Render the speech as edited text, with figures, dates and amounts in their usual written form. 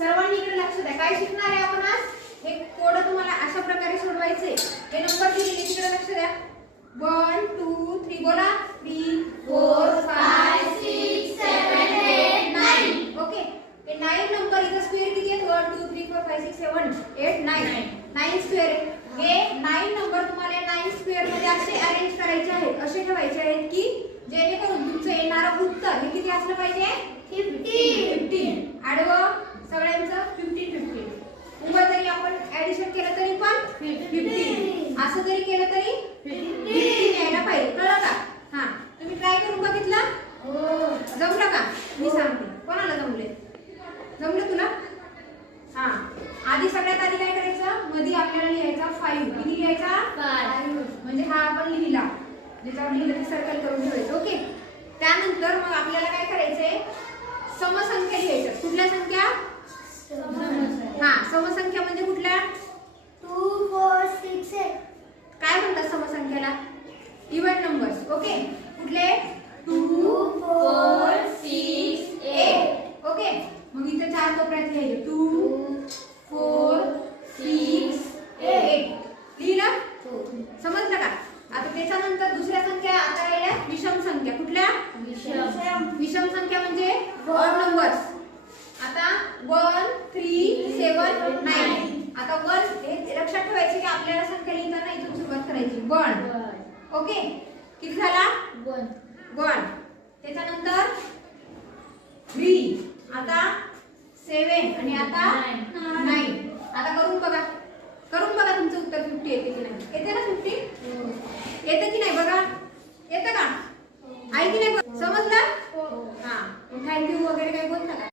सर्वांनी इकडे लक्ष द्या. काय शिकणार आहे आपण आज? हे कोड तुम्हाला अशा प्रकारे सोडवायचे. हे नंबर दिलेले तिकडे लक्ष द्या. 1 2 3 बोला. 3 4 5 6 7 8 9. ओके. हे 9 नंबर इथं स्क्वेअर किती आहेत? 1 2 3 4 5 6 7 8 9. 9 स्क्वेअर. हे 9 नंबर तुम्हाला 9 स्क्वेअर मध्ये असे अरेंज करायचे आहेत, असे ठेवायचे आहेत की जेणेकरून तुमचं येणारं उत्तर हे किती असलं पाहिजे? 15. आडवं सगळ्यांचं 15. उभं जरी आपण ऍडिशन केलं तरी पण 15. असं जरी केलं तरी 15 यायला पाहिजे. कळलं का? हा, तुम्ही ट्राय करून बघितलं? जमलं का? मी सांगते. कोणाला जमले? जमलं तुला? हा, आधी सगळ्यात आधी काय करायचं? मध्ये आपल्याला लिहायचा 5. किती लिहायचा? 5. म्हणजे हा आपण लिहिला, ज्याच्यावर लिहिलं ते सर्कल करून ठेवायचं. ओके. त्यानंतर मग आपल्याला काय करायचंय? समसंख्या लिहायच्या. कुठल्या संख्या? हा, समसंख्या म्हणजे कुठल्या? 2 4 6 8. काय म्हणतात समसंख्याला? Even numbers. ओके. कुठले? 2 4 6 8. ओके. मग इथे चार कोपऱ्यात लिहायचे. 2 4 6 8. लिहिलं? समजलं का? आता त्याच्यानंतर दुसऱ्या संख्या आता राहिल्या विषम संख्या. कुठल्या? विषम संख्या म्हणजे ऑड नंबर्स. आता 1 3 7 9. आता 1 हे लक्षात ठेवायचे की आपल्याला संख्या लिहिताना इथून सुरुवात करायची. 1. ओके. किती झाला? 1. त्याच्यानंतर 3. आता 7 आणि आता 9. आता करून बघा. तुमचं उत्तर 50 येते की नाही? येते ना 50? येते की नाही बघा? येतं का? आहे की नाही? समजलं? हा. थँक्यू वगैरे काही बोलता का?